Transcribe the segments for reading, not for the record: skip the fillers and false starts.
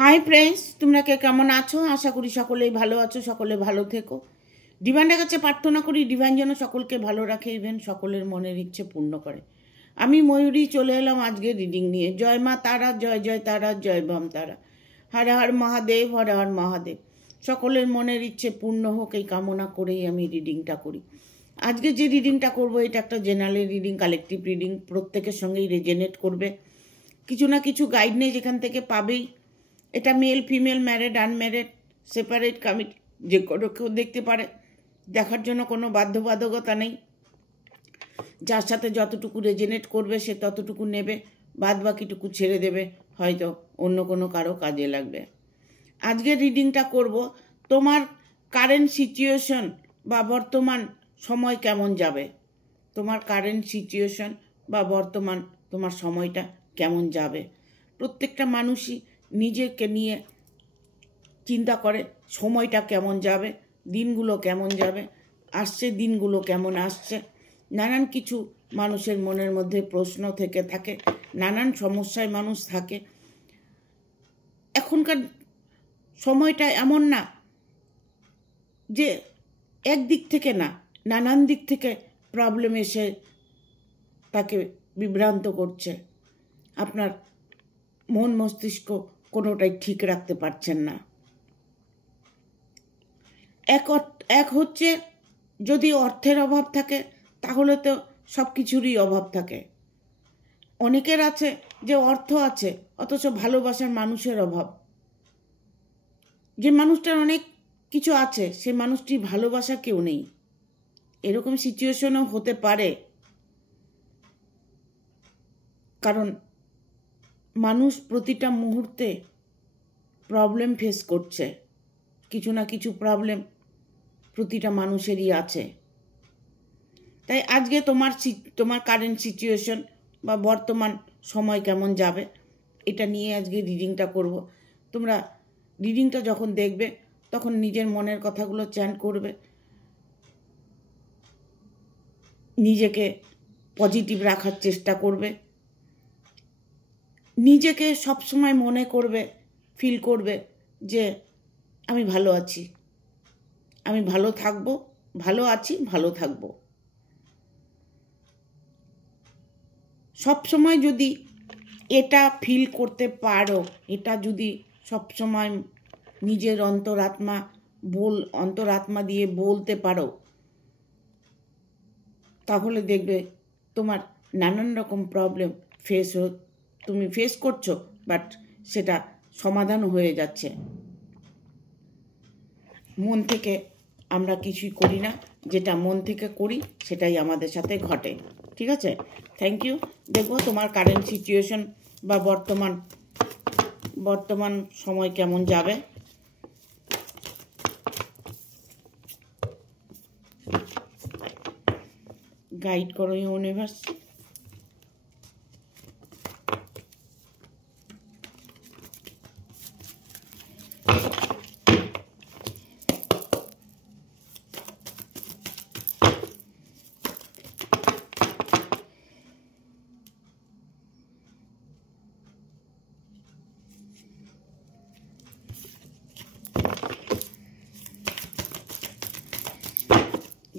Hi friends, তোমরা কে কেমন আছো? আশা করি সকলেই ভালো আছো, সকলে ভালো থেকো। ডিভাইনের কাছে প্রার্থনা করি ডিভাইন যেন সকলকে ভালো রাখে, ইভেন সকলের মনের ইচ্ছে পূর্ণ করে। আমি ময়ূরী চলে এলাম আজকে রিডিং নিয়ে। জয় মা তারা, জয় জয় তারা, জয় বাম তারা। হর হর মহাদেব, হর হর মহাদেব। সকলের মনের ইচ্ছে পূর্ণ হোক এই কামনা করেই আমি রিডিংটা করি। আজকে যে রিডিংটা করবো এটা একটা জেনারেল রিডিং, কালেকটিভ রিডিং, প্রত্যেকের সঙ্গেই রেজেনেট করবে। কিছু না কিছু গাইড নেই যেখান থেকে পাবেই। এটা male female, married unmarried, separate committee, যে কোনো কেউ দেখতে পারে। দেখার জন্য কোনো বাধ্যবাধকতা নেই। যার সাথে যতটুকু রেজেনেট করবে সে ততটুকু নেবে, বাদ বাকিটুকু ছেড়ে দেবে, হয়তো অন্য কোনো কারো কাজে লাগবে। আজকে রিডিংটা করব তোমার কারেন্ট সিচুয়েশন বা বর্তমান সময় কেমন যাবে। তোমার কারেন্ট সিচুয়েশন বা বর্তমান তোমার সময়টা কেমন যাবে। প্রত্যেকটা মানুষই নিজেকে নিয়ে চিন্তা করে সময়টা কেমন যাবে, দিনগুলো কেমন যাবে, আসছে দিনগুলো কেমন আসছে। নানান কিছু মানুষের মনের মধ্যে প্রশ্ন থেকে থাকে, নানান সমস্যায় মানুষ থাকে। এখনকার সময়টা এমন না যে একদিক থেকে না, নানান দিক থেকে প্রবলেম এসে তাকে বিভ্রান্ত করছে। আপনার মন মস্তিষ্ক কোনোটাই ঠিক রাখতে পারছেন না। এক হচ্ছে যদি অর্থের অভাব থাকে তাহলে তো সব কিছুরই অভাব থাকে। অনেকের আছে যে অর্থ আছে অথচ ভালোবাসার মানুষের অভাব। যে মানুষটার অনেক কিছু আছে সে মানুষটি ভালোবাসা কেউ নেই, এরকম সিচুয়েশনও হতে পারে। কারণ মানুষ প্রতিটা মুহূর্তে প্রবলেম ফেস করছে, কিছু না কিছু প্রবলেম প্রতিটা মানুষেরই আছে। তাই আজকে তোমার কারেন্ট সিচুয়েশন বা বর্তমান সময় কেমন যাবে এটা নিয়ে আজকে রিডিংটা করব। তোমরা রিডিংটা যখন দেখবে তখন নিজের মনের কথাগুলো চ্যান্ট করবে, নিজেকে পজিটিভ রাখার চেষ্টা করবে, নিজেকে সবসময় মনে করবে, ফিল করবে যে আমি ভালো আছি, আমি ভালো থাকবো, ভালো আছি, ভালো থাকবো। সবসময় যদি এটা ফিল করতে পারো, এটা যদি সবসময় নিজের অন্তরাত্মা দিয়ে বলতে পারো, তাহলে দেখবে তোমার নানান রকম প্রবলেম তুমি ফেস করছো, বাট সেটা সমাধান হয়ে যাচ্ছে। মন থেকে আমরা কিছুই করি না, যেটা মন থেকে করি সেটাই আমাদের সাথে ঘটে। ঠিক আছে, থ্যাংক ইউ। দেখবো তোমার কারেন্ট সিচুয়েশন বা বর্তমান সময় কেমন যাবে। গাইড করো ইউনিভার্স।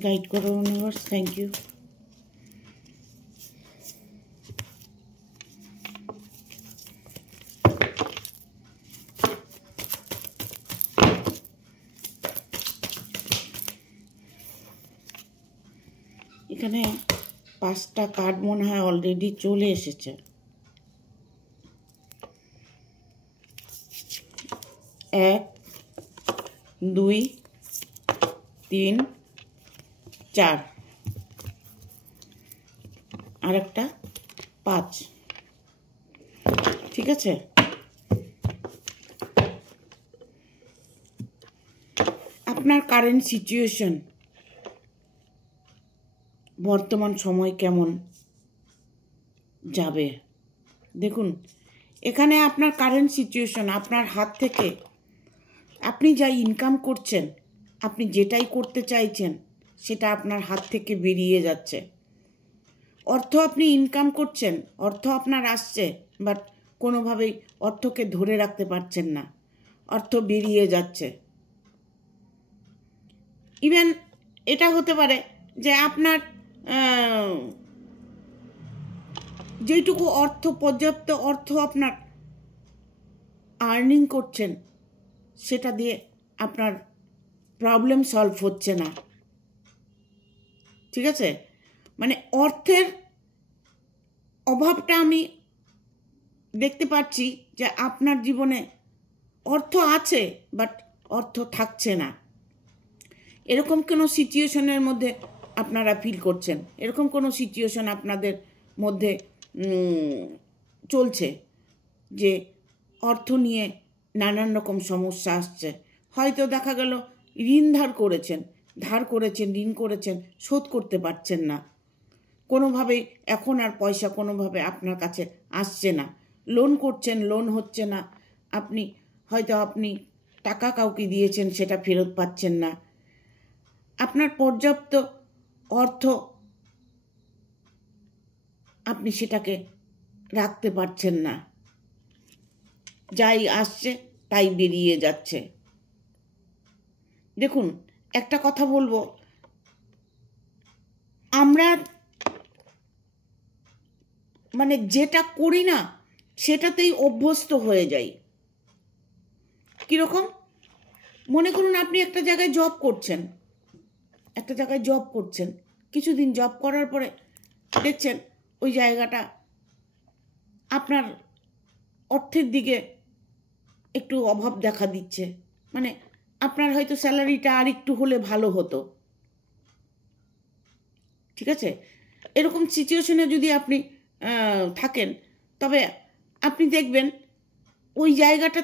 গাইড করো ইউনিভার্স, থ্যাংক ইউ। এখানে 5টা কার্ড মনে হয় অলরেডি চলে এসেছে। 1 2 3 4, আর একটা 5। ঠিক আছে, আপনার কারেন্ট সিচুয়েশন বর্তমান সময় কেমন যাবে দেখুন। এখানে আপনার কারেন্ট সিচুয়েশন, আপনার হাত থেকে আপনি যা ইনকাম করছেন, আপনি যেটাই করতে চাইছেন সেটা আপনার হাত থেকে বেরিয়ে যাচ্ছে। অর্থ আপনি ইনকাম করছেন, অর্থ আপনার আসছে, বাট কোনোভাবেই অর্থকে ধরে রাখতে পারছেন না, অর্থ বেরিয়ে যাচ্ছে। ইভেন এটা হতে পারে যে আপনার যেটুকু অর্থ, পর্যাপ্ত অর্থ আপনার আর্নিং করছেন, সেটা দিয়ে আপনার প্রবলেম সলভ হচ্ছে না। ঠিক আছে, মানে অর্থের অভাবটা আমি দেখতে পাচ্ছি যে আপনার জীবনে অর্থ আছে বাট অর্থ থাকছে না। এরকম কোনো সিচুয়েশনের মধ্যে আপনারা ফিল করছেন, এরকম কোনো সিচুয়েশন আপনাদের মধ্যে চলছে যে অর্থ নিয়ে নানান রকম সমস্যা আসছে। হয়তো দেখা গেল ঋণ ধার করেছেন, ঋণ করেছেন, শোধ করতে পারছেন না, কোনোভাবেই এখন আর পয়সা কোনোভাবে আপনার কাছে আসছে না। লোন করছেন, লোন হচ্ছে না। আপনি টাকা কাউকে দিয়েছেন, সেটা ফেরত পাচ্ছেন না। আপনার পর্যাপ্ত অর্থ আপনি সেটাকে রাখতে পারছেন না, যাই আসছে তাই বেরিয়ে যাচ্ছে। দেখুন, একটা কথা বলবো, আমরা মানে যেটা করি না সেটাতেই অভ্যস্ত হয়ে যাই। কীরকম? মনে করুন আপনি একটা জায়গায় জব করছেন, কিছুদিন জব করার পরে দেখছেন ওই জায়গাটা আপনার অর্থের দিকে একটু অভাব দেখা দিচ্ছে, মানে আপনার হয়তো স্যালারিটা আর একটু হলে ভালো হতো। ঠিক আছে, এরকম সিচুয়েশনে যদি আপনি থাকেন, তবে আপনি দেখবেন ওই জায়গাটা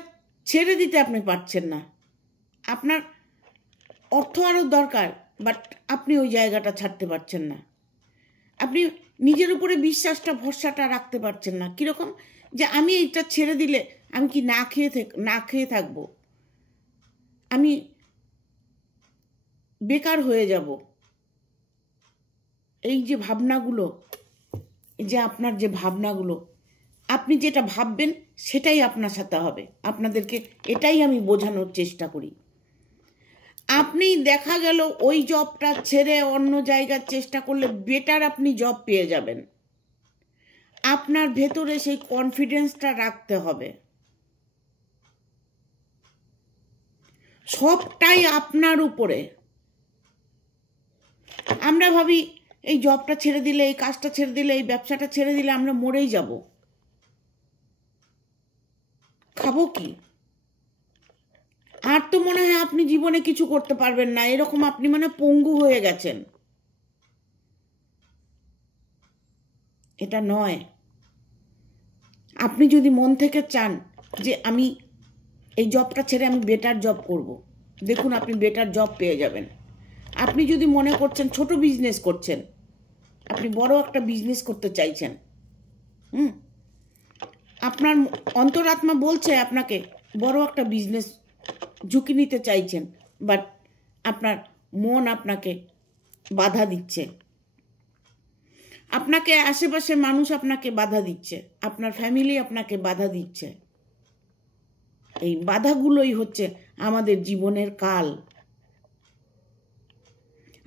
ছেড়ে দিতে আপনি পারছেন না। আপনার অর্থ আরও দরকার, বাট আপনি ওই জায়গাটা ছাড়তে পারছেন না। আপনি নিজের উপরে বিশ্বাসটা, ভরসাটা রাখতে পারছেন না। কীরকম? যে আমি এইটা ছেড়ে দিলে আমি কি না খেয়ে থাকবো, আমি বেকার হয়ে যাব। এই যে ভাবনাগুলো, আপনার যে ভাবনাগুলো, আপনি যেটা ভাববেন সেটাই আপনার সাথে হবে। আপনাদেরকে এটাই আমি বোঝানোর চেষ্টা করি। আপনি দেখা গেল ওই জবটা ছেড়ে অন্য জায়গার চেষ্টা করলে বেটার আপনি জব পেয়ে যাবেন। আপনার ভেতরে সেই কনফিডেন্সটা রাখতে হবে। সবটাই আপনার উপরে। আমরা ভাবি এই জবটা ছেড়ে দিলে, এই কাজটা ছেড়ে দিলে, এই ব্যবসাটা ছেড়ে দিলে আমরা মরেই যাব, খাবো কি? আর তো মনে হয় আপনি জীবনে কিছু করতে পারবেন না, এরকম আপনি মানে পঙ্গু হয়ে গেছেন। এটা নয়। আপনি যদি মন থেকে চান যে আমি এই জবটা ছেড়ে আমি বেটার জব করব, দেখুন আপনি বেটার জব পেয়ে যাবেন। আপনি যদি মনে করছেন ছোট বিজনেস করছেন, আপনি বড় একটা বিজনেস করতে চাইছেন, আপনার অন্তরাত্মা বলছে আপনাকে বড় একটা বিজনেস ঝুঁকি নিতে চাইছেন, বাট আপনার মন আপনাকে বাধা দিচ্ছে, আপনাকে আশেপাশে মানুষ আপনাকে বাধা দিচ্ছে, আপনার ফ্যামিলি আপনাকে বাধা দিচ্ছে। এই বাধাগুলোই হচ্ছে আমাদের জীবনের কাল।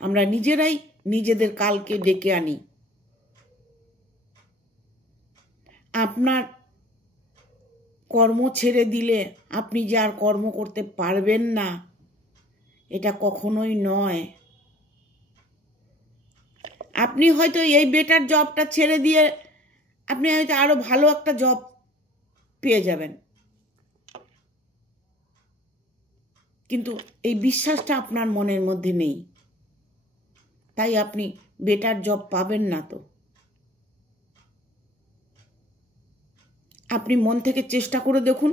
আমরা নিজেরাই নিজেদের কালকে ডেকে আনি। আপনার কর্ম ছেড়ে দিলে আপনি যে আর কর্ম করতে পারবেন না, এটা কখনোই নয়। আপনি হয়তো এই বেটার জবটা ছেড়ে দিয়ে আপনি হয়তো আরো ভালো একটা জব পেয়ে যাবেন, কিন্তু এই বিশ্বাসটা আপনার মনের মধ্যে নেই, তাই আপনি বেটার জব পাবেন না। তো আপনি মন থেকে চেষ্টা করে দেখুন,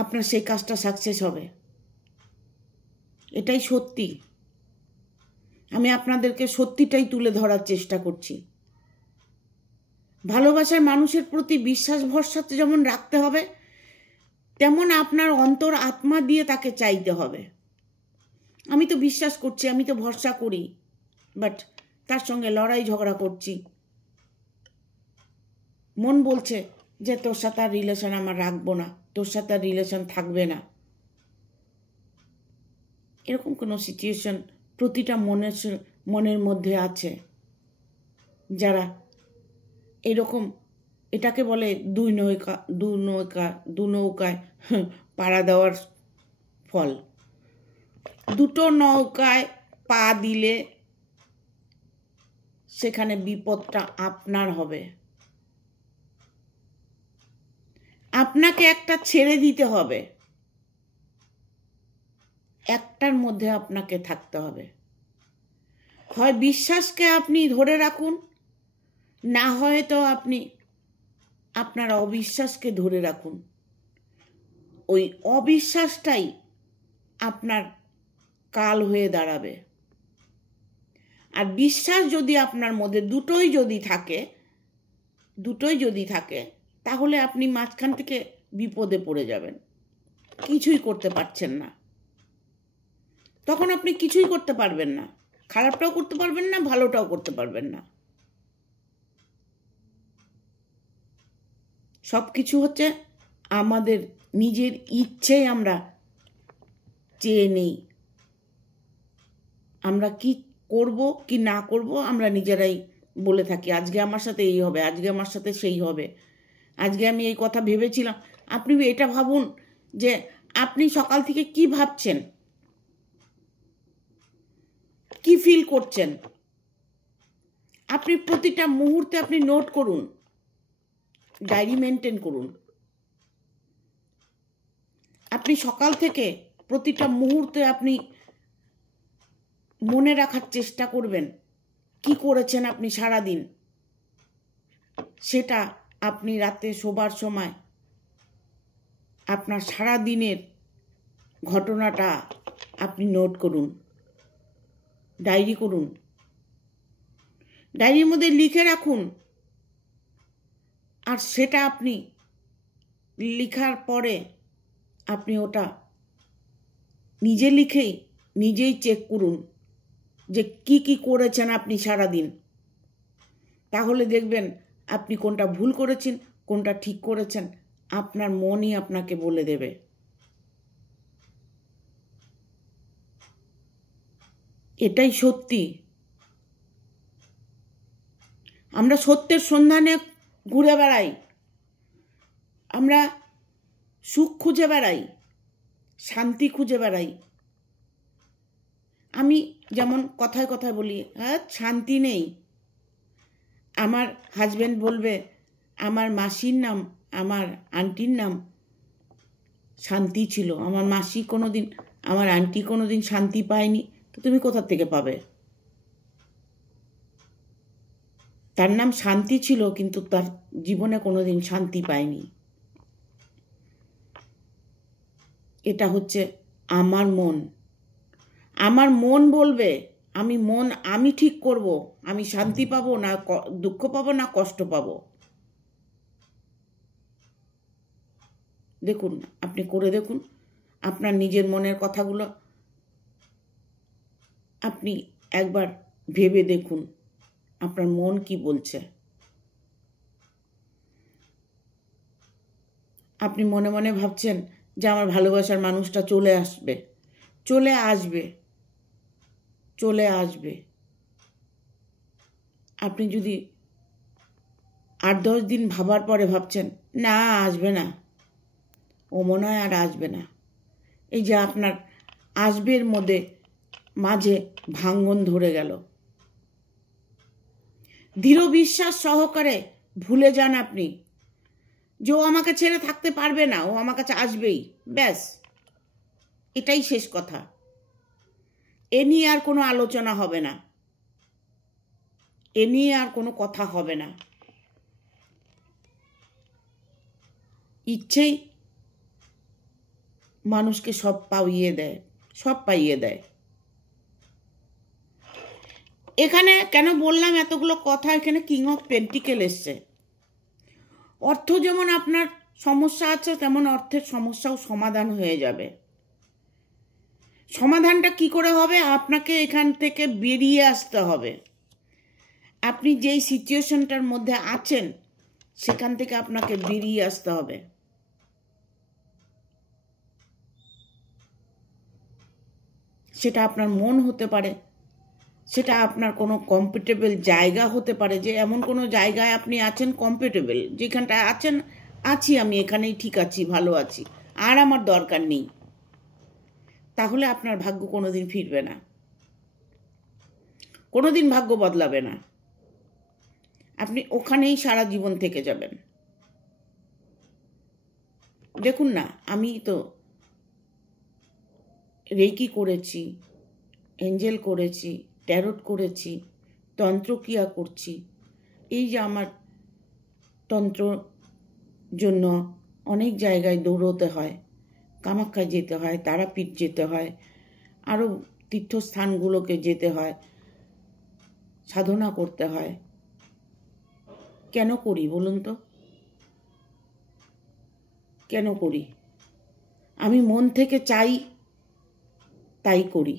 আপনার সেই কাজটা সাকসেস হবে। এটাই সত্যি। আমি আপনাদেরকে সত্যিটাই তুলে ধরার চেষ্টা করছি। ভালোবাসার মানুষের প্রতি বিশ্বাস ভরসা যেমন রাখতে হবে, তেমন আপনার অন্তর আত্মা দিয়ে তাকে চাইতে হবে। আমি তো বিশ্বাস করছি, আমি তো ভরসা করি, বাট তার সঙ্গে লড়াই ঝগড়া করছি। মন বলছে যে তোর সাথে আর রিলেশন আমার রাখবো না, তোর সাথে আর রিলেশন থাকবে না। এরকম কোনো সিচুয়েশন প্রতিটা মনের মধ্যে আছে, যারা এরকম, এটাকে বলে দু নৌকায় পাড়া দেওয়ার ফল। দুটো নৌকায় পা দিলে সেখানে বিপদটা আপনার হবে। আপনাকে একটা ছেড়ে দিতে হবে, একটার মধ্যে আপনাকে থাকতে হবে। হয় বিশ্বাসকে আপনি ধরে রাখুন, না হয়তো আপনি আপনার অবিশ্বাসকে ধরে রাখুন। ওই অবিশ্বাসটাই আপনার কাল হয়ে দাঁড়াবে। আর বিশ্বাস যদি আপনার মধ্যে দুটোই যদি থাকে তাহলে আপনি মাঝখান থেকে বিপদে পড়ে যাবেন, কিছুই করতে পারছেন না। তখন আপনি কিছুই করতে পারবেন না, খারাপটাও করতে পারবেন না, ভালোটাও করতে পারবেন না। সব কিছু হচ্ছে আমাদের নিজের ইচ্ছেই আমরা চেয়ে নেই। আমরা কি করব কি না করব আমরা নিজেরাই বলে থাকি, আজকে আমার সাথে এই হবে, আজকে আমার সাথে সেই হবে, আজকে আমি এই কথা ভেবেছিলাম। আপনি এটা ভাবুন যে আপনি সকাল থেকে কি ভাবছেন, কি ফিল করছেন। আপনি প্রতিটা মুহূর্তে আপনি নোট করুন, ডায়েরি মেনটেন করুন। আপনি সকাল থেকে প্রতিটা মুহূর্তে আপনি মনে রাখার চেষ্টা করবেন কি করেছেন আপনি সারাদিন। সেটা আপনি রাতে শোবার সময় আপনার সারা দিনের ঘটনাটা আপনি নোট করুন, ডায়েরি করুন, ডায়েরির মধ্যে লিখে রাখুন। আর সেটা আপনি লেখার পরে আপনি ওটা নিজে লিখেই নিজেই চেক করুন যে কি কি করেছেন আপনি সারাদিন। তাহলে দেখবেন আপনি কোনটা ভুল করেছেন, কোনটা ঠিক করেছেন, আপনার মনই আপনাকে বলে দেবে। এটাই সত্যি। আমরা সত্যের সন্ধানে ঘুরে বেড়াই, আমরা সুখ খুঁজে বেড়াই, শান্তি খুঁজে বেড়াই। আমি যেমন কথায় কথায় বলি, হ্যাঁ শান্তি নেই। আমার হাজবেন্ড বলবে আমার মাসির নাম, আমার আন্টির নাম শান্তি ছিল, আমার মাসি কোনোদিন, আমার আন্টি কোনোদিন শান্তি পায়নি। তো তুমি কোথা থেকে পাবে? তার নাম শান্তি ছিল কিন্তু তার জীবনে কোনোদিন শান্তি পায়নি। এটা হচ্ছে আমার মন। আমার মন বলবে, আমি ঠিক করব, আমি শান্তি পাবো না দুঃখ পাবো না কষ্ট পাবো। দেখুন, আপনি করে দেখুন, আপনার নিজের মনের কথাগুলো আপনি একবার ভেবে দেখুন আপনার মন কি বলছে। আপনি মনে মনে ভাবছেন যে আমার ভালোবাসার মানুষটা চলে আসবে, চলে আসবে, চলে আসবে। আপনি যদি 8-10 দিন ভাবার পরে ভাবছেন না আসবে না, ও মনে হয় আর আসবে না, এই যে আপনার আসবের মধ্যে মাঝে ভাঙ্গন ধরে গেল। দৃঢ় বিশ্বাস সহকারে ভুলে যান আপনি যে ও আমাকে ছেড়ে থাকতে পারবে না, ও আমার কাছে আসবেই, ব্যাস এটাই শেষ কথা। এ নিয়ে আর কোনো আলোচনা হবে না, এ নিয়ে আর কোনো কথা হবে না। ইচ্ছেই মানুষকে সব পাইয়ে দেয়। এখানে কেন বললাম এতগুলো কথা, এখানে কিং অফ পেন্টিকেল এসছে। অর্থ যেমন আপনার সমস্যা আছে তেমন অর্থের সমস্যাও সমাধান হয়ে যাবে। সমাধানটা কি করে হবে? আপনাকে এখান থেকে বেরিয়ে আসতে হবে। আপনি যেই সিচুয়েশনটার মধ্যে আছেন সেখান থেকে আপনাকে বেরিয়ে আসতে হবে। সেটা আপনার মন হতে পারে, সেটা আপনার কোনো কমফোর্টেবল জায়গা হতে পারে, যে এমন কোনো জায়গায় আপনি আছেন কমফোর্টেবল, যেখানটায় আছেন আছি আমি এখানেই ঠিক আছি, ভালো আছি, আর আমার দরকার নেই, তাহলে আপনার ভাগ্য কোনোদিন ফিরবে না, কোনোদিন ভাগ্য বদলাবে না। আপনি ওখানেই সারা জীবন থেকে যাবেন। দেখুন না, আমি তো রেকি করেছি, এঞ্জেল করেছি, ট্যারোট করেছি, তন্ত্রক্রিয়া করছি। এই যে আমার তন্ত্র জন্য অনেক জায়গায় দৌড়তে হয়, কামাখ্যায় যেতে হয়, তারাপীঠ যেতে হয়, আরও তীর্থস্থানগুলোকে যেতে হয়, সাধনা করতে হয়। কেন করি বলুন তো? কেন করি? আমি মন থেকে চাই, তাই করি।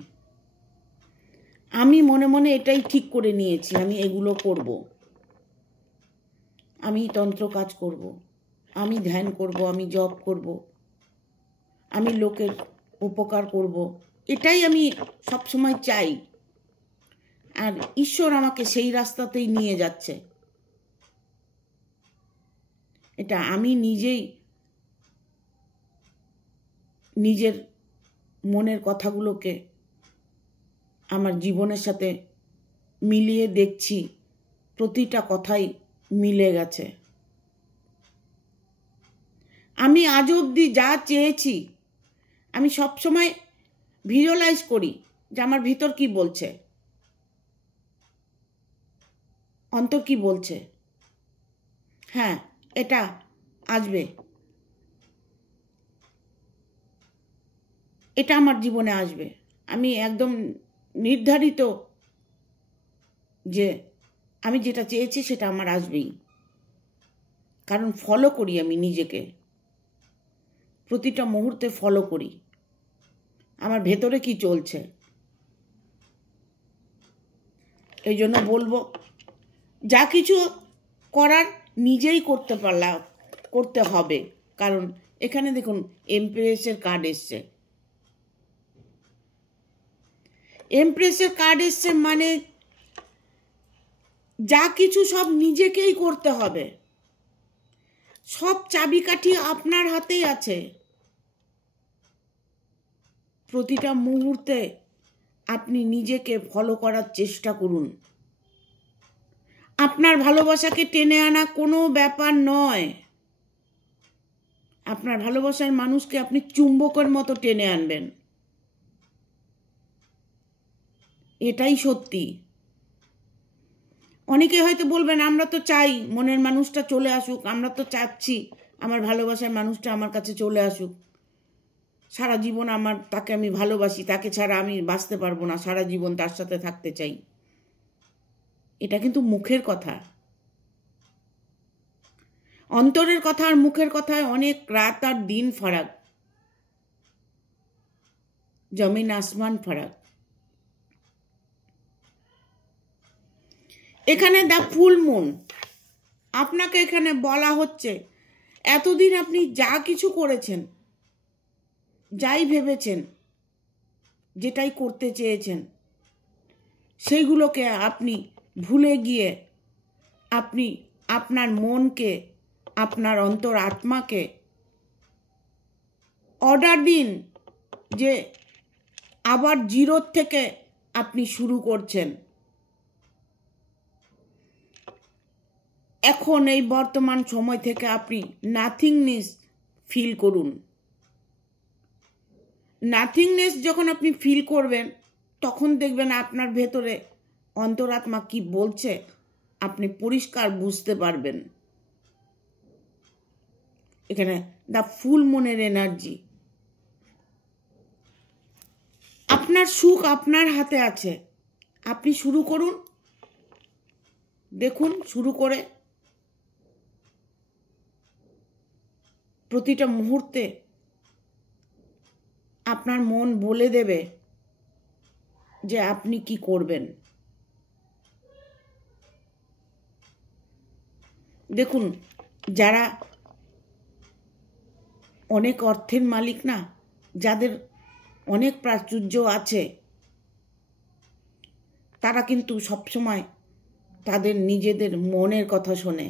আমি মনে মনে এটাই ঠিক করে নিয়েছি, আমি এগুলো করব, আমি তন্ত্র কাজ করব, আমি ধ্যান করব, আমি জপ করব, আমি লোকের উপকার করব, এটাই আমি সবসময় চাই। আর ঈশ্বর আমাকে সেই রাস্তাতেই নিয়ে যাচ্ছে। এটা আমি নিজেই নিজের মনের কথাগুলোকে আমার জীবনের সাথে মিলিয়ে দেখছি, প্রতিটা কথাই মিলে গেছে। আমি আজ অবধি যা চেয়েছি, আমি সবসময় ভিজুয়ালাইজ করি যে আমার ভিতর কি বলছে, অন্তর কি বলছে। হ্যাঁ, এটা আসবে, এটা আমার জীবনে আসবে। আমি একদম নির্ধারিত যে আমি যেটা চেয়েছি সেটা আমার আসবেই, কারণ ফলো করি আমি নিজেকে, প্রতিটা মুহূর্তে ফলো করি আমার ভেতরে কি চলছে। এই জন্য বলবো, যা কিছু করার নিজেই করতে হবে। কারণ এখানে দেখুন এমপ্রেসের কার্ড এসছে, এমপ্রেসের কার্ড এসছে মানে যা কিছু সব নিজেকেই করতে হবে, সব চাবিকাঠি আপনার হাতেই আছে। প্রতিটা মুহূর্তে আপনি নিজেকে ফলো করার চেষ্টা করুন। আপনার ভালোবাসাকে টেনে আনা কোনো ব্যাপার নয়। আপনার ভালোবাসার মানুষকে আপনি চুম্বকের মতো টেনে আনবেন, এটাই সত্যি। অনেকে হয়তো বলবেন, আমরা তো চাই মনের মানুষটা চলে আসুক, আমরা তো চাচ্ছি আমার ভালোবাসার মানুষটা আমার কাছে চলে আসুক, সারা জীবন তাকে আমি ভালোবাসি, তাকে ছাড়া আমি বাঁচতে পারবো না, সারা জীবন তার সাথে থাকতে চাই। এটা কিন্তু মুখের কথা। অন্তরের কথা আর মুখের কথায় অনেক রাত আর দিন ফারাক, জমিন আসমান ফারাক। এখানে দ্য ফুল মুন, আপনাকে এখানে বলা হচ্ছে এতদিন আপনি যা কিছু করেছেন, যাই ভেবেছেন, যেটাই করতে চেয়েছেন, সেইগুলোকে আপনি ভুলে গিয়ে আপনি আপনার মনকে, আপনার অন্তর আত্মাকে অর্ডার দিন যে আবার জিরোর থেকে আপনি শুরু করছেন। এখন এই বর্তমান সময় থেকে আপনি নাথিংনেস ফিল করুন। নাথিংনেস যখন আপনি ফিল করবেন, তখন দেখবেন আপনার ভেতরে অন্তরাত্মা কি বলছে আপনি পরিষ্কার বুঝতে পারবেন। এখানে দ্য ফুল মুনের এনার্জি, আপনার সুখ আপনার হাতে আছে। আপনি শুরু করুন, দেখুন শুরু করে প্রতিটা মুহূর্তে আপনার মন বলে দেবে যে আপনি কি করবেন। দেখুন যারা অনেক অর্থের মালিক না, যাদের অনেক প্রাচুর্য আছে, তারা কিন্তু সবসময় তাদের নিজেদের মনের কথা শোনে,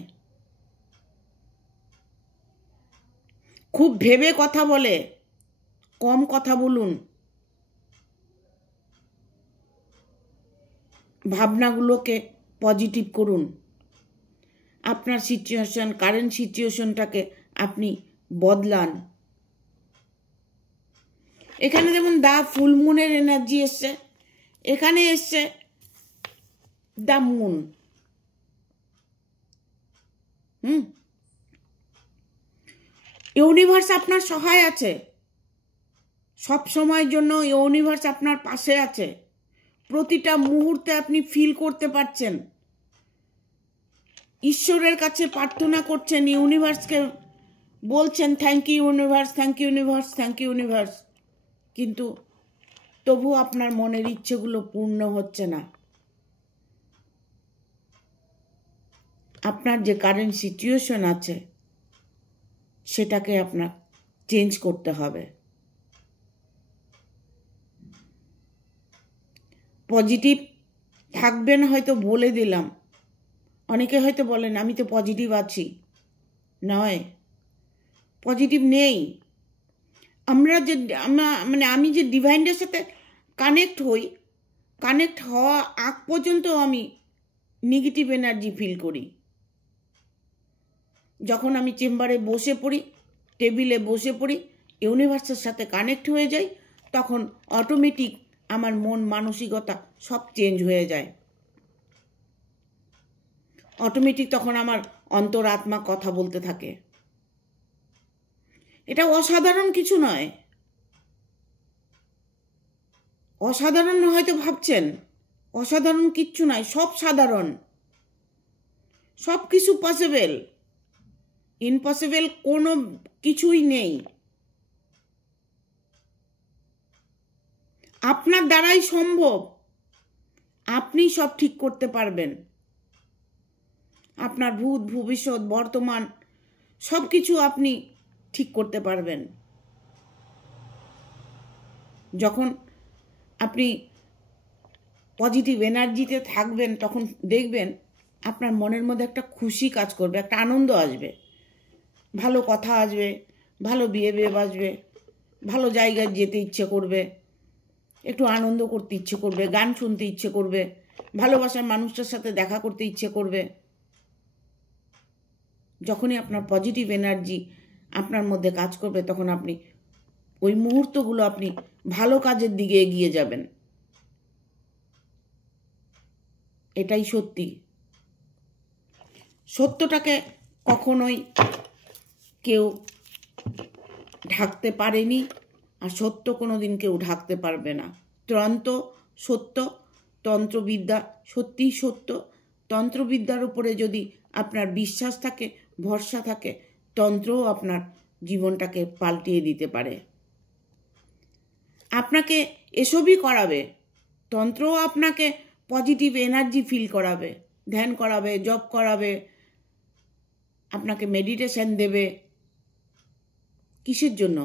খুব ভেবে কথা বলে। কম কথা বলুন, ভাবনাগুলোকে পজিটিভ করুন। আপনার সিচুয়েশন, কারেন্ট সিচুয়েশনটাকে আপনি বদলান। এখানে যেমন দা ফুল মুনের এনার্জি এসছে, এখানে এসছে দা মুন। ইউনিভার্স আপনার সহায় আছে, সব সময়ের জন্য ইউনিভার্স আপনার পাশে আছে। প্রতিটা মুহূর্তে আপনি ফিল করতে পারছেন, ঈশ্বরের কাছে প্রার্থনা করছেন, ইউনিভার্সকে বলছেন thank you universe, thank you universe, thank you universe. কিন্তু তবু আপনার মনের ইচ্ছেগুলো পূর্ণ হচ্ছে না। আপনার যে কারেন্ট সিচুয়েশন আছে সেটাকে আপনার চেঞ্জ করতে হবে। পজিটিভ থাকবেন হয়তো বলে দিলাম, অনেকে হয়তো বলেন আমি তো পজিটিভ আছি। নয়, পজিটিভ নেই। আমি যে ডিভাইনের সাথে কানেক্ট হই, কানেক্ট হওয়া আগ পর্যন্ত আমি নেগেটিভ এনার্জি ফিল করি। যখন আমি চেম্বারে বসে পড়ি, টেবিলে বসে পড়ি, ইউনিভার্সের সাথে কানেক্ট হয়ে যাই, তখন অটোমেটিক আমার মন মানসিকতা সব চেঞ্জ হয়ে যায়। অটোমেটিক তখন আমার অন্তরাত্মা কথা বলতে থাকে। এটা অসাধারণ কিছু নয়। অসাধারণ হয়তো ভাবছেন, অসাধারণ কিচ্ছু নয়, সব সাধারণ। সব কিছু পসিবল, ইম্পসিবল কোনো কিছুই নেই। আপনার দ্বারাই সম্ভব, আপনি সব ঠিক করতে পারবেন। আপনার ভূত, ভবিষ্যৎ, বর্তমান সব কিছু আপনি ঠিক করতে পারবেন। যখন আপনি পজিটিভ এনার্জিতে থাকবেন, তখন দেখবেন আপনার মনের মধ্যে একটা খুশি কাজ করবে, একটা আনন্দ আসবে, ভালো কথা আসবে, ভালো বিহেভিয়ার আসবে, ভালো জায়গায় যেতে ইচ্ছে করবে, একটু আনন্দ করতে ইচ্ছে করবে, গান শুনতে ইচ্ছে করবে, ভালোবাসার মানুষটার সাথে দেখা করতে ইচ্ছে করবে। যখনই আপনার পজিটিভ এনার্জি আপনার মধ্যে কাজ করবে, তখন আপনি ওই মুহূর্তগুলো আপনি ভালো কাজের দিকে এগিয়ে যাবেন। এটাই সত্যি। সত্যটাকে কখনোই কেউ ঢাকতে পারেনি, আর সত্য কোনোদিন কেউ ঢাকতে পারবে না। সত্য, তন্ত্রবিদ্যা সত্যিই সত্য। তন্ত্রবিদ্যার উপরে যদি আপনার বিশ্বাস থাকে, ভরসা থাকে, তন্ত্রও আপনার জীবনটাকে পাল্টিয়ে দিতে পারে। আপনাকে এসবই করাবে, তন্ত্রও আপনাকে পজিটিভ এনার্জি ফিল করাবে, ধ্যান করাবে, জপ করাবে, আপনাকে মেডিটেশন দেবে। কিসের জন্য?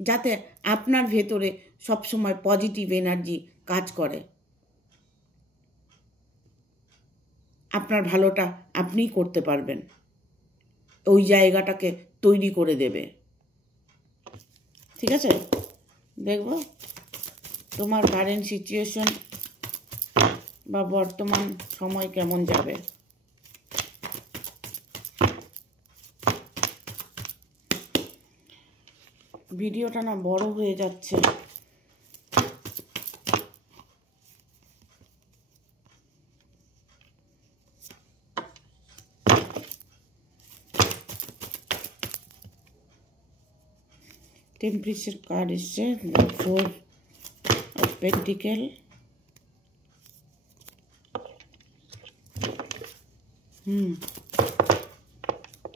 যাতে আপনার ভেতরে সবসময় পজিটিভ এনার্জি কাজ করে, আপনার ভালোটা আপনিই করতে পারবেন, ওই জায়গাটাকে তৈরি করে দেবে। ঠিক আছে, দেখব তোমার কারেন্ট সিচুয়েশন বা বর্তমান সময় কেমন যাবে। ভিডিওটা না বড় হয়ে যাচ্ছে। টেম্পারেচার কার্ড এসছে, 4 of Pentacle।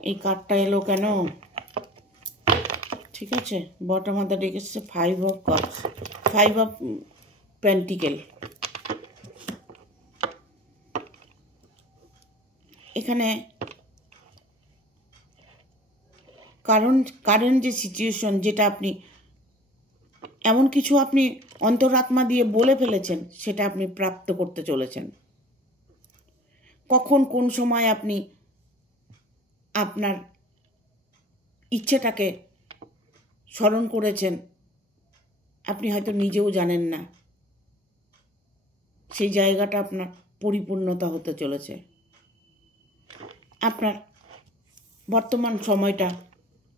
এই কার্ডটা এলো কেন? ঠিক আছে, বটম অফ দ্য ডেক এসছে 5 of Cups, 5 of Pentacle। এখানে কারণ কারেন্ট যে সিচুয়েশন, যেটা আপনি এমন কিছু আপনি অন্তরাত্মা দিয়ে বলে ফেলেছেন, সেটা আপনি প্রাপ্ত করতে চলেছেন। কখন কোন সময় আপনি আপনার ইচ্ছেটাকে স্মরণ করেছেন, আপনি হয়তো নিজেও জানেন না। সেই জায়গাটা আপনার পরিপূর্ণতা হতে চলেছে। আপনার বর্তমান সময়টা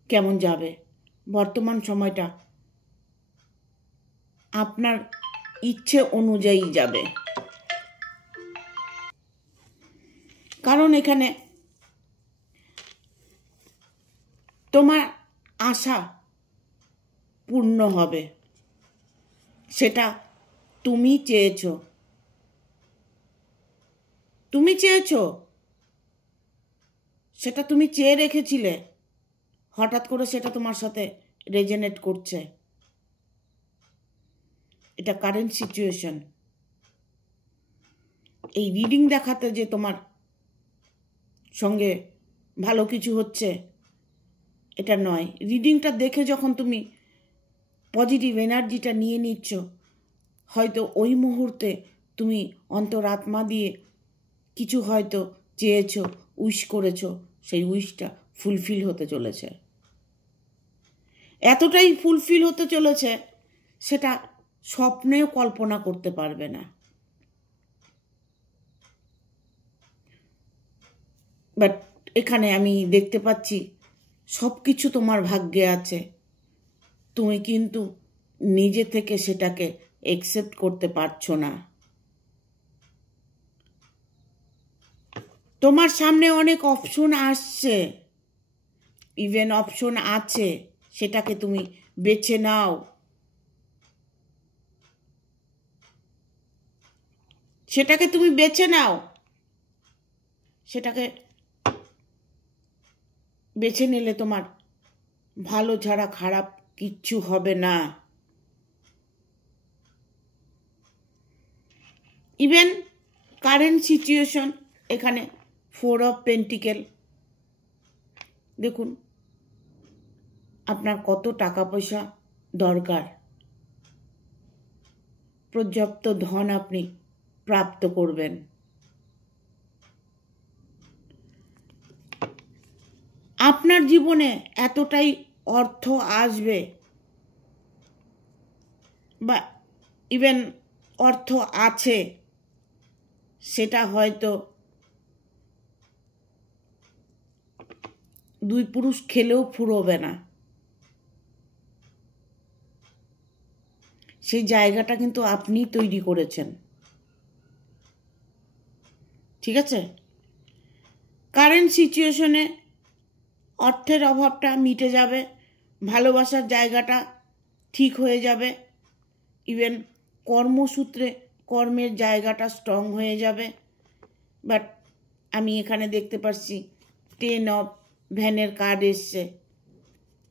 কেমন যাবে? বর্তমান সময়টা আপনার ইচ্ছে অনুযায়ী যাবে। কারণ এখানে তোমার আশা পূর্ণ হবে, সেটা তুমি চেয়েছো। সেটা তুমি চেয়ে রেখেছিলে, হঠাৎ করে সেটা তোমার সাথে রেজনেট করছে। এটা কারেন্ট সিচুয়েশন। এই রিডিং দেখাতে যে তোমার সঙ্গে ভালো কিছু হচ্ছে এটা নয়। রিডিংটা দেখে যখন তুমি পজিটিভ এনার্জিটা নিয়ে নিচ্ছ, হয়তো ওই মুহূর্তে তুমি অন্তরাত্মা দিয়ে কিছু হয়তো চেয়েছো, উইশ করেছো, সেই উইশটা ফুলফিল হতে চলেছে। এতটাই ফুলফিল হতে চলেছে সেটা স্বপ্নেও কল্পনা করতে পারবে না। বাট এখানে আমি দেখতে পাচ্ছি সব কিছু তোমার ভাগ্যে আছে, তুমি কিন্তু নিজে থেকে সেটাকে অ্যাকসেপ্ট করতে পারছো না। তোমার সামনে অনেক অপশন আসছে, ইভেন অপশন আছে, সেটাকে তুমি বেছে নাও। সেটাকে বেছে নিলে তোমার ভালো ছাড়া খারাপ কিচ্ছু হবে না। ইভেন কারেন্ট সিচুয়েশন, এখানে 4 অফ পেন্টিকেল। দেখুন আপনার কত টাকা পয়সা দরকার, পর্যাপ্ত ধন আপনি প্রাপ্ত করবেন। আপনার জীবনে এতটাই অর্থ আসবে, বা ইভেন অর্থ আছে, সেটা হয়তো 2 পুরুষ খেলেও ফুরোবে না। সেই জায়গাটা কিন্তু আপনি তৈরি করেছেন। ঠিক আছে? কারেন্ট সিচুয়েশনে অর্থের অভাবটা মিটে যাবে, ভালোবাসার জায়গাটা ঠিক হয়ে যাবে, ইভেন কর্মসূত্রে কর্মের জায়গাটা স্ট্রং হয়ে যাবে। বাট আমি এখানে দেখতে পাচ্ছি 10 অফ ভ্যানের কার্ড এসছে।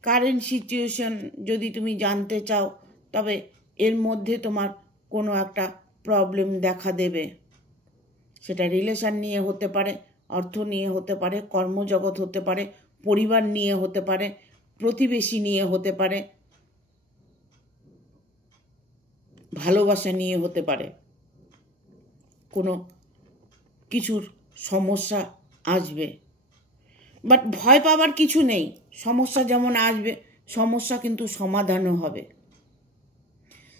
কারেন্ট সিচুয়েশন যদি তুমি জানতে চাও, তবে এর মধ্যে তোমার কোনো একটা প্রবলেম দেখা দেবে। সেটা রিলেশন নিয়ে হতে পারে, অর্থ নিয়ে হতে পারে, কর্মজগৎ হতে পারে, পরিবার নিয়ে হতে পারে, প্রতিবেশী নিয়ে হতে পারে, ভালোবাসা নিয়ে হতে পারে। কোনো কিছুর সমস্যা আসবে, বাট ভয় পাওয়ার কিছু নেই। সমস্যা যেমন আসবে, সমস্যা কিন্তু সমাধানও হবে।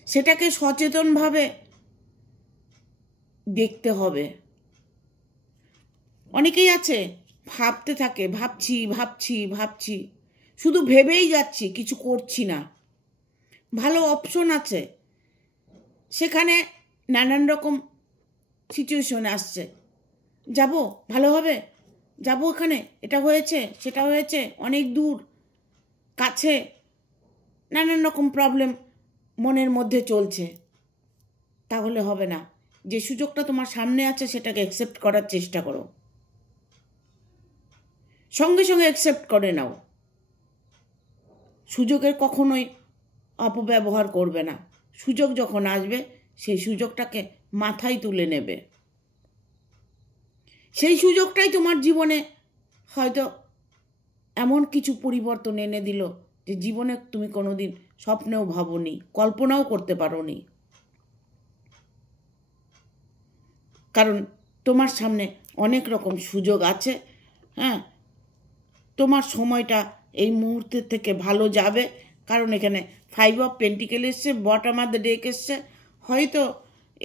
সেটাকে সচেতনভাবে দেখতে হবে। অনেকেই আছে ভাবতে থাকে, ভাবছি, শুধু ভেবেই যাচ্ছি, কিছু করছি না। ভালো অপশন আছে, সেখানে নানান রকম সিচুয়েশন আসছে, যাব ভালো হবে, যাব ওখানে, এটা হয়েছে সেটা হয়েছে, অনেক দূর কাছে, নানান রকম প্রবলেম মনের মধ্যে চলছে। তাহলে হবে না। যে সুযোগটা তোমার সামনে আছে সেটাকে অ্যাকসেপ্ট করার চেষ্টা করো, সঙ্গে সঙ্গে অ্যাকসেপ্ট করে নাও। সুযোগের কখনোই অপব্যবহার করবে না। সুযোগ যখন আসবে সেই সুযোগটাকে মাথায় তুলে নেবে। সেই সুযোগটাই তোমার জীবনে হয়তো এমন কিছু পরিবর্তন এনে দিল যে জীবনে তুমি কোনোদিন স্বপ্নেও ভাবোনি, কল্পনাও করতে পারোনি। কারণ তোমার সামনে অনেক রকম সুযোগ আছে। হ্যাঁ, তোমার সময়টা এই মুহূর্তের থেকে ভালো যাবে। কারণ এখানে 5 অফ পেন্টিকেল এসছে, বটম অফ দ্য ডেক এসছে। হয়তো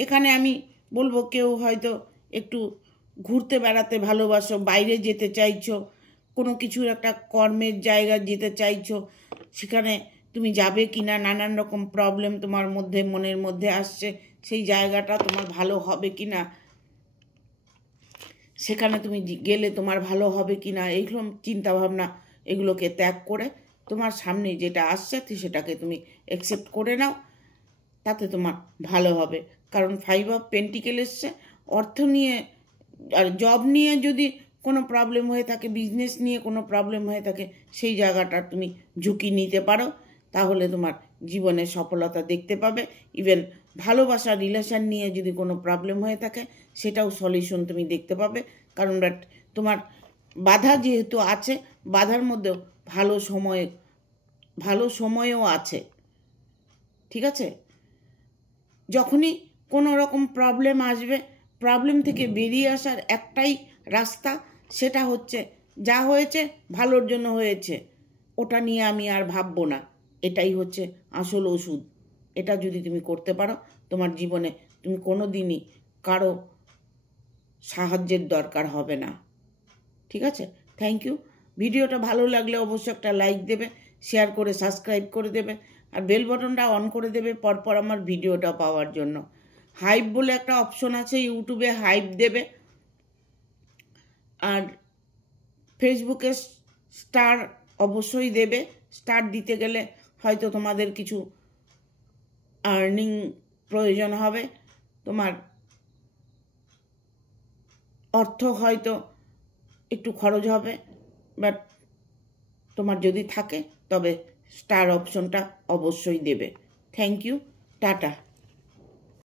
এখানে আমি বলবো কেউ হয়তো একটু ঘুরতে বেড়াতে ভালোবাসো, বাইরে যেতে চাইছো, কোনো কিছুর একটা কর্মের জায়গা যেতে চাইছো, সেখানে তুমি যাবে কি না, নানান রকম প্রবলেম তোমার মধ্যে মনের মধ্যে আসছে। সেই জায়গাটা তোমার ভালো হবে কি না, সেখানে তুমি গেলে তোমার ভালো হবে কি না, এইগুলো চিন্তাভাবনা এগুলোকে ত্যাগ করে তোমার সামনে যেটা আসছে সেটাকে তুমি অ্যাকসেপ্ট করে নাও, তাতে তোমার ভালো হবে। কারণ 5 অফ পেন্টিকেল এসছে, অর্থ নিয়ে আর জব নিয়ে যদি কোনো প্রবলেম হয়ে থাকে, বিজনেস নিয়ে কোনো প্রবলেম হয়ে থাকে, সেই জায়গাটা তুমি ঝুঁকি নিতে পারো, তাহলে তোমার জীবনে সফলতা দেখতে পাবে। ইভেন ভালোবাসা রিলেশন নিয়ে যদি কোনো প্রবলেম হয়ে থাকে, সেটাও সলিউশন তুমি দেখতে পাবে। কারণ তোমার বাধা যেহেতু আছে, বাধার মধ্যেও ভালো সময়ও আছে। ঠিক আছে? যখনই কোনো রকম প্রবলেম আসবে, প্রবলেম থেকে বেরিয়ে আসার একটাই রাস্তা, সেটা হচ্ছে যা হয়েছে ভালোর জন্য হয়েছে, ওটা নিয়ে আমি আর ভাববো না। এটাই হচ্ছে আসল ওষুধ। এটা যদি তুমি করতে পারো, তোমার জীবনে তুমি কোনো দিনই কারো সাহায্যের দরকার হবে না। ঠিক আছে? Thank you. ভিডিওটা ভালো লাগলে অবশ্যই একটা লাইক দেবে, শেয়ার করে সাবস্ক্রাইব করে দেবে, আর বেল বাটনটা অন করে দেবে পরপর আমার ভিডিওটা পাওয়ার জন্য। হাইপ বলে একটা অপশন আছে, ইউটিউবে হাইপ দেবে। আর ফেসবুকে স্টার অবশ্যই দেবে। স্টার দিতে গেলে হয়তো তোমাদের কিছু আর্নিং প্রয়োজন হবে, তোমার অর্থ হয়তো একটু খরচ হবে, বাট তোমার যদি থাকে তবে স্টার অপশনটা অবশ্যই দেবে। Thank you, tata.